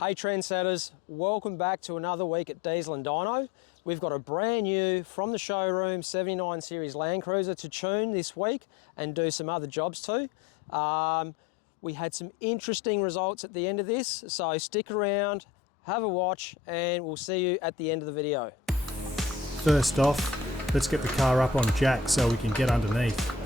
Hey trendsetters, welcome back to another week at Diesel and Dyno. We've got a brand new from the showroom 79 series Landcruiser to tune this week and do some other jobs too. We had some interesting results at the end of this, so stick around, have a watch, and we'll see you at the end of the video. First off, let's get the car up on jack so we can get underneath.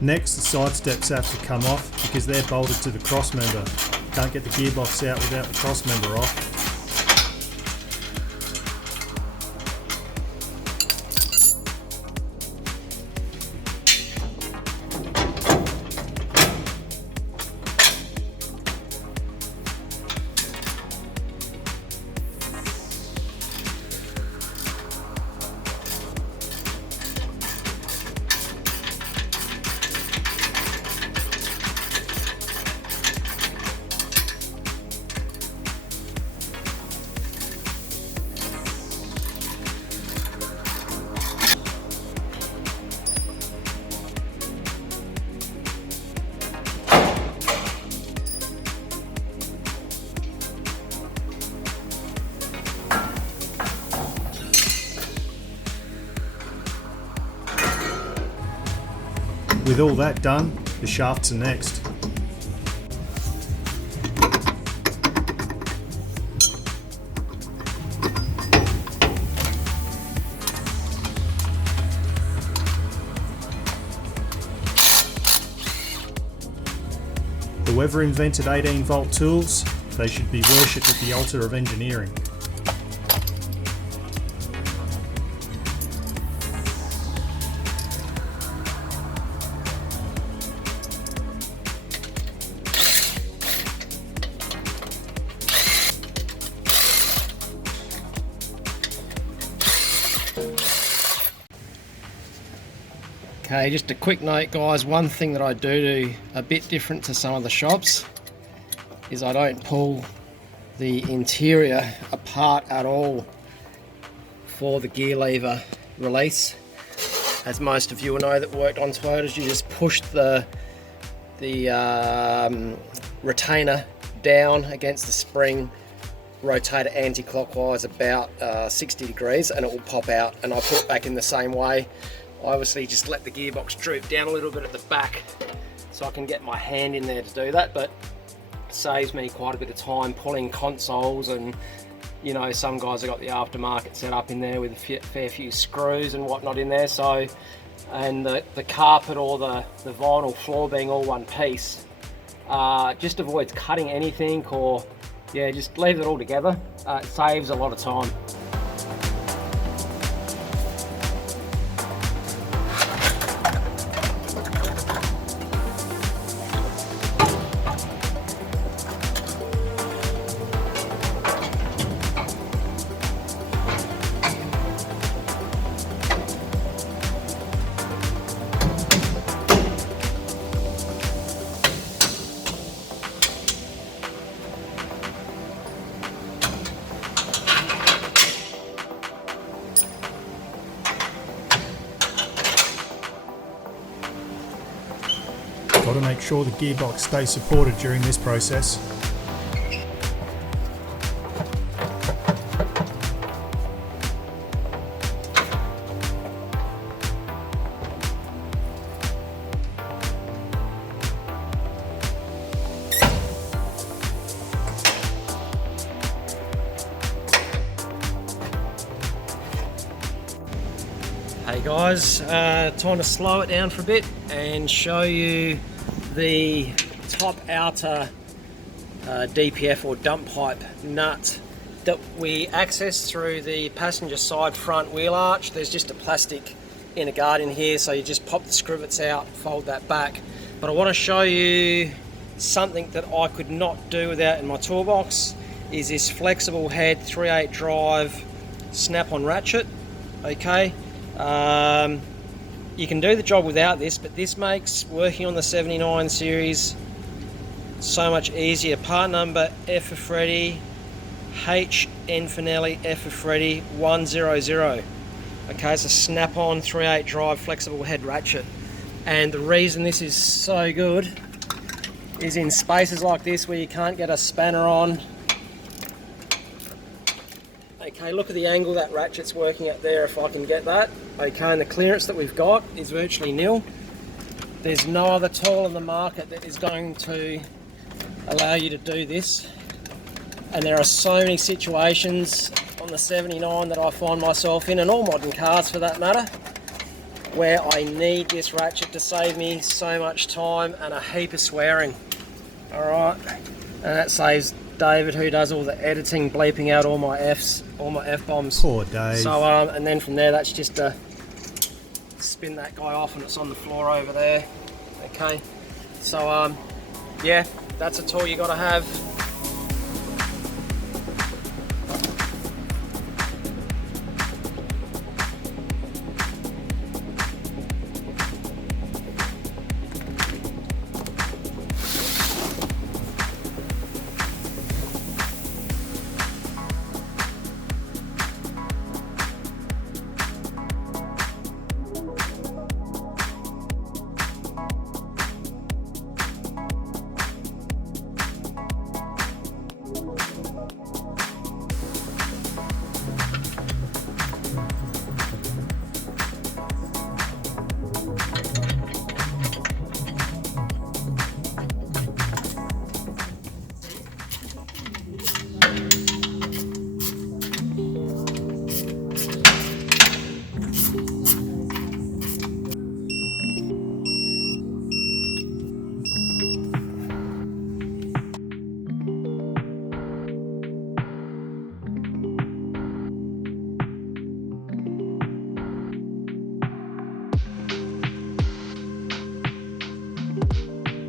Next, the side steps have to come off because they're bolted to the cross member. Can't get the gearbox out without the cross member off. With all that done, the shafts are next. Whoever invented 18-volt tools, they should be worshipped at the altar of engineering. Okay, just a quick note guys, one thing that I do a bit different to some of the shops is I don't pull the interior apart at all for the gear lever release. As most of you will know that worked on Toyotas, you just push the retainer down against the spring, rotate it anti-clockwise about 60 degrees and it will pop out, and I put it back in the same way. I obviously just let the gearbox droop down a little bit at the back so I can get my hand in there to do that, but it saves me quite a bit of time pulling consoles, and you know, some guys have got the aftermarket set up in there with a fair few screws and whatnot in there, so, and the carpet or the vinyl floor being all one piece just avoids cutting anything, or yeah, just leave it all together. It saves a lot of time. Got to make sure the gearbox stays supported during this process. Hey guys, time to slow it down for a bit and show you the top outer DPF or dump pipe nut that we access through the passenger side front wheel arch. There's just a plastic inner guard in here, so you just pop the scrivets out, fold that back. But I want to show you something that I could not do without in my toolbox, is this flexible head 3/8 drive snap-on ratchet. Okay. You can do the job without this, but this makes working on the 79 series so much easier. Part number F for Freddy, H N for Nelly, F for Freddy 100. Okay, it's a snap-on 3/8 drive flexible head ratchet. And the reason this is so good is in spaces like this where you can't get a spanner on. Okay, look at the angle that ratchet's working at there, if I can get that. Okay, and the clearance that we've got is virtually nil. There's no other tool on the market that is going to allow you to do this. And there are so many situations on the 79 that I find myself in, and all modern cars for that matter, where I need this ratchet to save me so much time and a heap of swearing. Alright, and that saves David, who does all the editing, bleeping out all my F-bombs. Poor Dave. So, and then from there, that's just to spin that guy off and it's on the floor over there. Okay, so yeah, that's a tool you gotta have.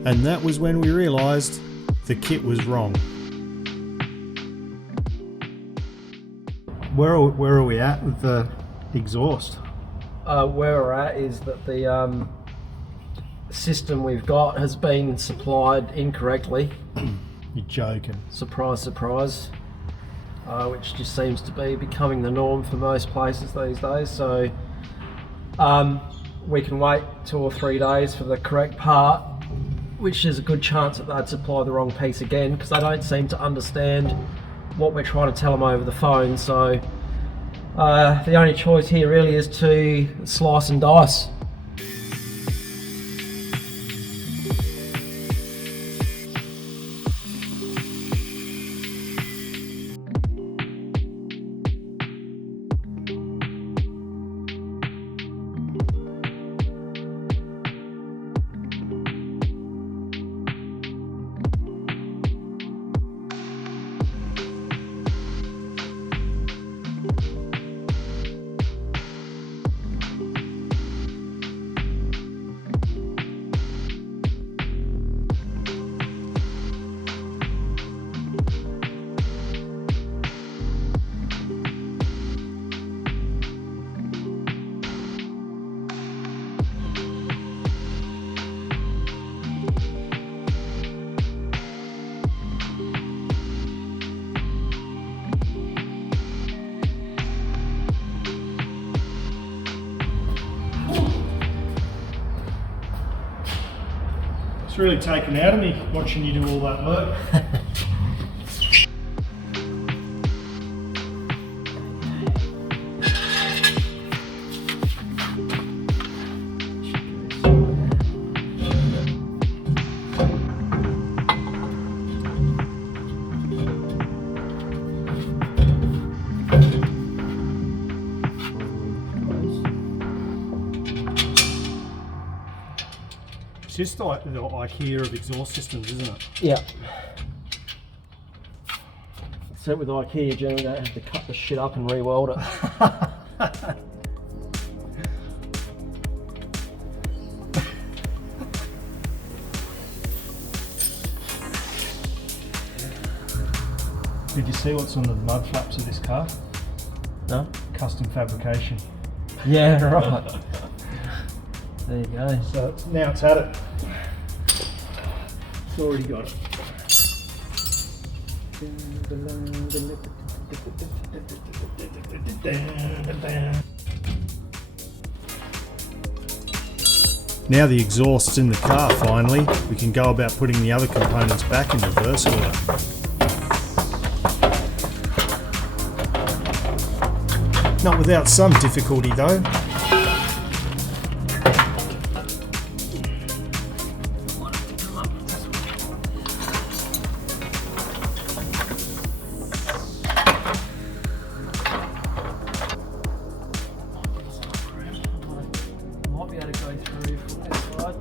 And that was when we realised the kit was wrong. Where are we at with the exhaust? Where we're at is that the system we've got has been supplied incorrectly. You're joking. Surprise, surprise. Which just seems to be becoming the norm for most places these days. So we can wait 2 or 3 days for the correct part, which is a good chance that they'd supply the wrong piece again, because they don't seem to understand what we're trying to tell them over the phone. So the only choice here really is to slice and dice. It's really taken out of me watching you do all that work. It's just like the IKEA of exhaust systems, isn't it? Yeah. So with IKEA, generally don't have to cut the shit up and re-weld it. Did you see what's on the mud flaps of this car? No? Custom fabrication. Yeah, right. There you go. So now it's at it. It's already got it. Now the exhaust's in the car finally, we can go about putting the other components back in reverse order. Not without some difficulty though. Might be able to go through from this side.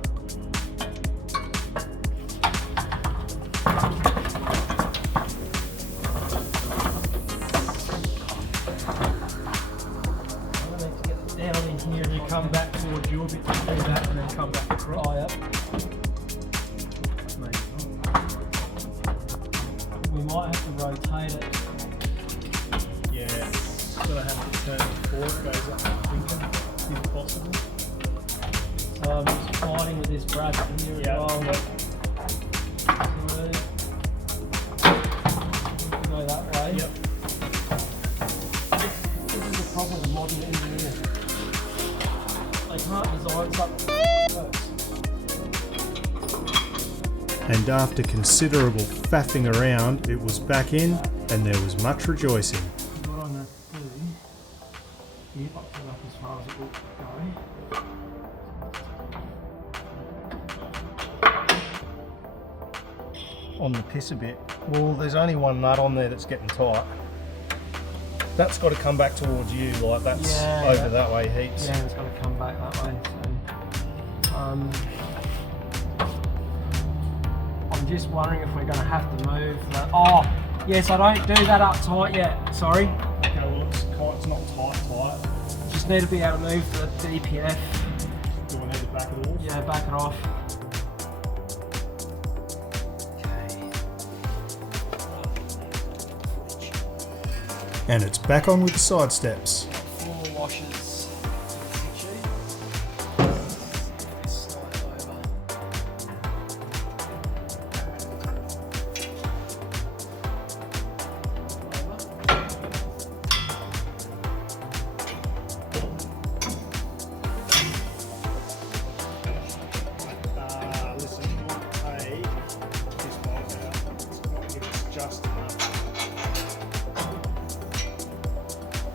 Down in here and you come back towards your bit to do that and then come back across. Oh, yeah. We might have to rotate it. Yeah, sort of have to turn it before it goes up the finger, if possible. So I'm just fighting with this bracket here as well. Go that way. Yep. This is the problem with modern engineers. They can't design something that works. And after considerable faffing around, it was back in and there was much rejoicing. What I'm going to do, gearbox it up as far as it will go. On the piss a bit. Well, there's only one nut on there that's getting tight. That's got to come back towards you, like that's over that way heaps. Yeah, it's got to come back that way. So, I'm just wondering if we're going to have to move that. Oh, yes, I don't do that up tight yet. Sorry. Okay, well, it's not tight. Just need to be able to move the DPF. Do I need to back it off? Yeah, back it off. And it's back on with the side steps. 4 washers. Listen, you want to take this bolt out. It's got to give us just enough.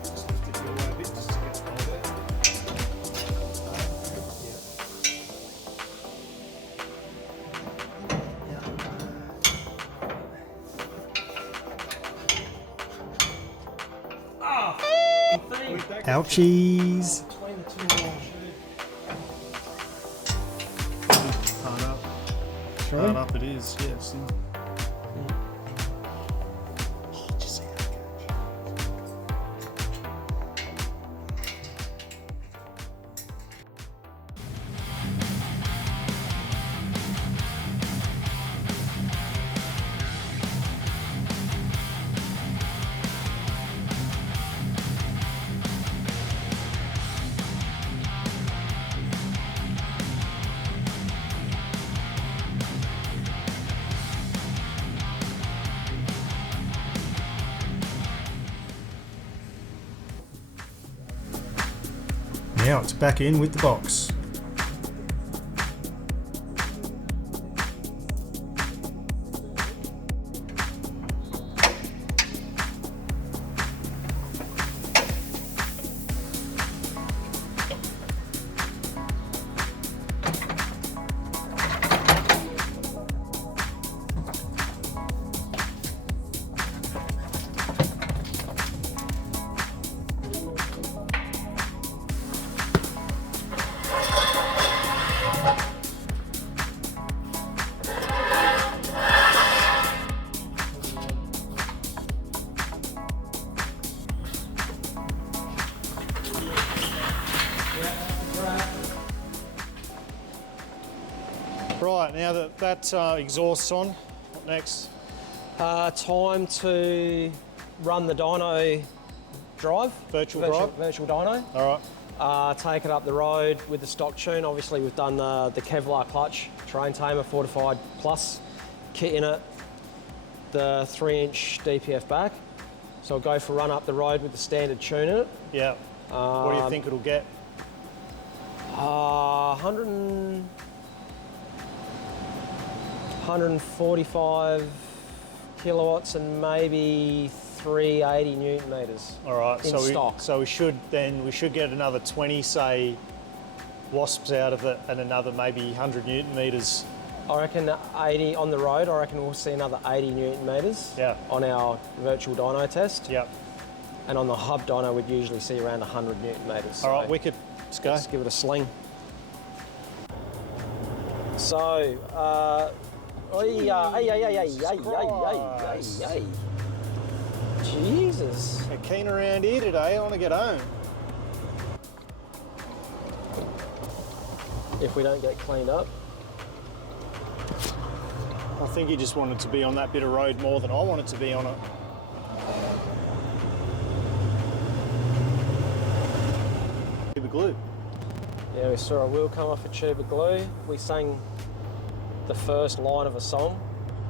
Just lift it your way a bit just to get the bolt out. Ouchies! Between the two walls. Hard up it is, yes. Now it's back in with the box. Right, now that exhaust's on, what next? Time to run the dyno drive. Virtual drive? Virtual dyno. All right. Take it up the road with the stock tune. Obviously we've done the Kevlar clutch, terrain tamer, fortified plus kit in it, the 3-inch DPF back. So I'll go for a run up the road with the standard tune in it. Yeah. What do you think it'll get? 145 kilowatts and maybe 380 newton meters. All right, in stock. So we should get another 20, say, wasps out of it, and another maybe 100 newton meters. I reckon 80 on the road. I reckon we'll see another 80 newton meters. Yeah. On our virtual dyno test. Yep. And on the hub dyno, we'd usually see around 100 newton meters. All right, wicked. Let's go. Let's give it a sling. So, Jesus. They're keen around here today. I want to get home. If we don't get cleaned up. I think he just wanted to be on that bit of road more than I wanted to be on it. Tube of glue. Yeah, we saw a wheel come off a tube of glue. We sang the first line of a song.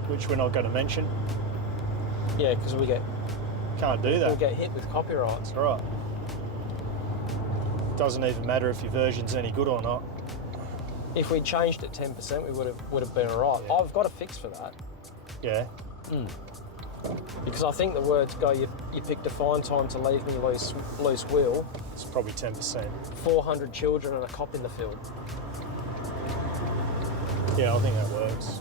Which we're not going to mention. Yeah, because we Can't do that. we'll get hit with copyrights. All right. Doesn't even matter if your version's any good or not. If we changed it 10%, we would have been all right. Yeah. I've got a fix for that. Yeah. Because I think the words go, you picked a fine time to leave me loose wheel, It's probably 10%. 400 children and a cop in the field. Yeah, I think that works.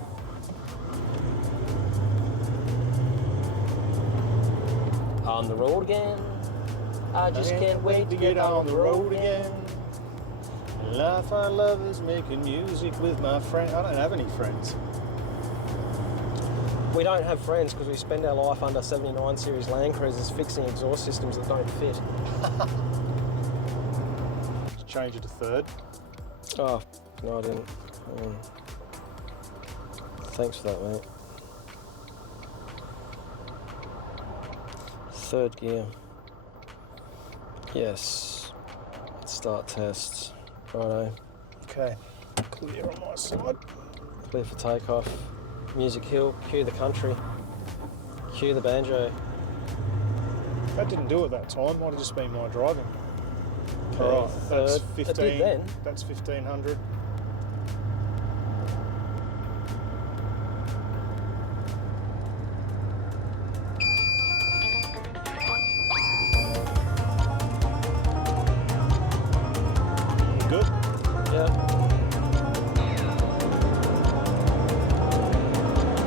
On the road again. I just can't wait to get on the road again. Life I love is making music with my friends. I don't have any friends. We don't have friends because we spend our life under 79 series Landcruisers fixing exhaust systems that don't fit. Just change it to third. Oh, no I didn't. Thanks for that, mate. Third gear. Yes. Let's start tests. Righto. Okay. Clear on my side. Clear for takeoff. Music hill. Cue the country. Cue the banjo. That didn't do it that time. Might have just been my driving. Okay, All right. That's third. 15. It did then. That's 1500. Good. Yeah.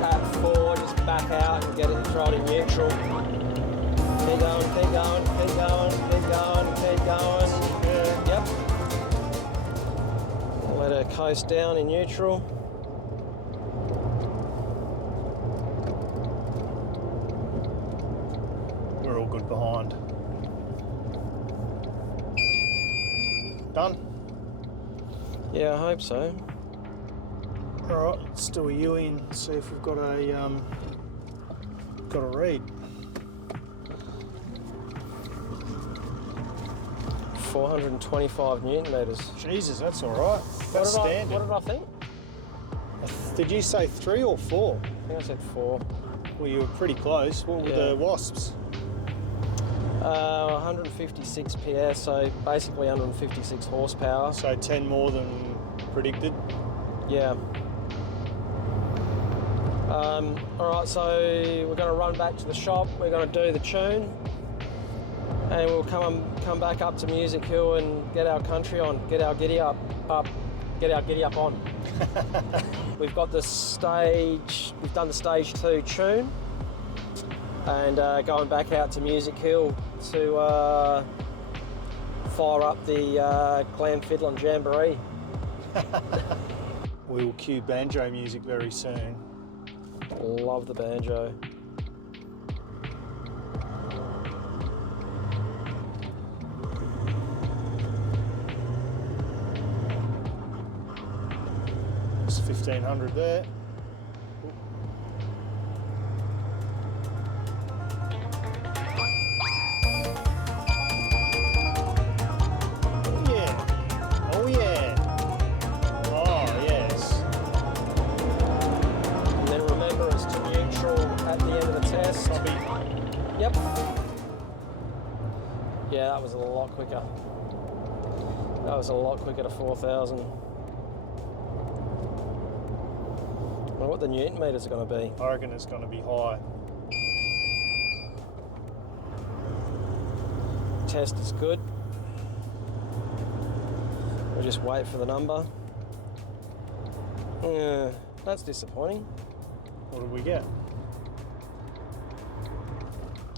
At 4, just back out and get it thrown in neutral. Keep going, keep going, keep going, keep going, keep going. Yep. Let her coast down in neutral. We're all good behind. Done. Yeah, I hope so. All right, let's do a Yui and see if we've got a read. 425 newton meters. Jesus, that's all right. That's standard. What did I think? Did you say 3 or 4? I think I said 4. Well, you were pretty close. What were Yeah. the wasps? 156 PS, so basically 156 horsepower. So 10 more than predicted. Yeah. All right, so we're going to run back to the shop. We're going to do the tune, and we'll come back up to Music Hill and get our country on, get our giddy up on. We've got the stage. We've done the stage 2 tune, and going back out to Music Hill to fire up the Glam Fiddle and Jamboree. We will cue banjo music very soon. Love the banjo. It's 1500 there. Yeah. Oh yeah. Oh yes. And then remember it's to neutral at the end of the test. Copy. Yep. Yeah, that was a lot quicker. That was a lot quicker to 4,000. I wonder what the Newton meters are going to be. I reckon it's going to be high. Test is good. We'll just wait for the number. Yeah, that's disappointing. What did we get?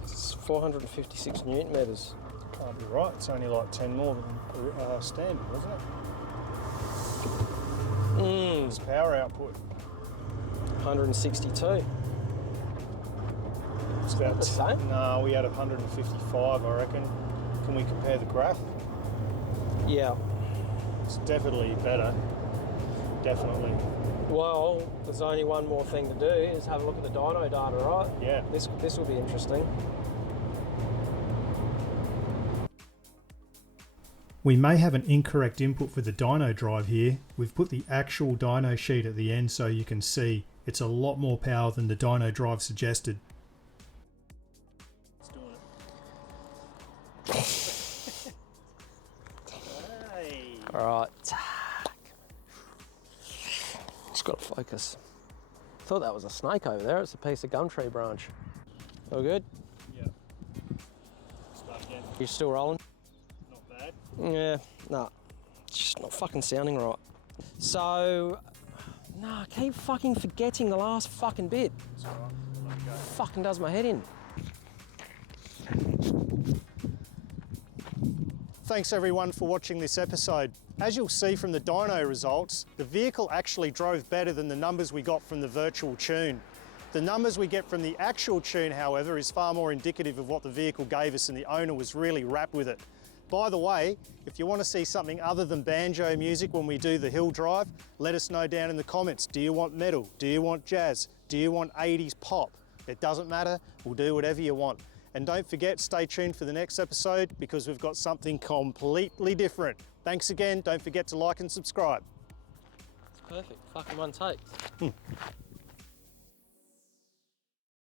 It's 456 Newton meters. Can't be right. It's only like 10 more than standard, wasn't it? It's power output. 162. It's about the same? No, we had 155, I reckon. Can we compare the graph? Yeah. It's definitely better. Definitely. Well, there's only one more thing to do is have a look at the dyno data, right? Yeah. This will be interesting. We may have an incorrect input for the dyno drive here. We've put the actual dyno sheet at the end so you can see it's a lot more power than the dyno drive suggested. It's doing it. Hey. All right. Just got to focus. Thought that was a snake over there. It's a piece of gum tree branch. All good? Yeah. Start again. You still rolling? Not bad. Yeah, nah. It's just not fucking sounding right. So, nah, I keep fucking forgetting the last fucking bit. It's all right. Let it go. Fucking does my head in. Thanks everyone for watching this episode. As you'll see from the dyno results, the vehicle actually drove better than the numbers we got from the virtual tune. The numbers we get from the actual tune, however, is far more indicative of what the vehicle gave us, and the owner was really wrapped with it. By the way, if you want to see something other than banjo music when we do the hill drive, let us know down in the comments. Do you want metal? Do you want jazz? Do you want 80s pop? It doesn't matter, we'll do whatever you want. And don't forget, stay tuned for the next episode because we've got something completely different. Thanks again, don't forget to like and subscribe. It's perfect, fucking one take.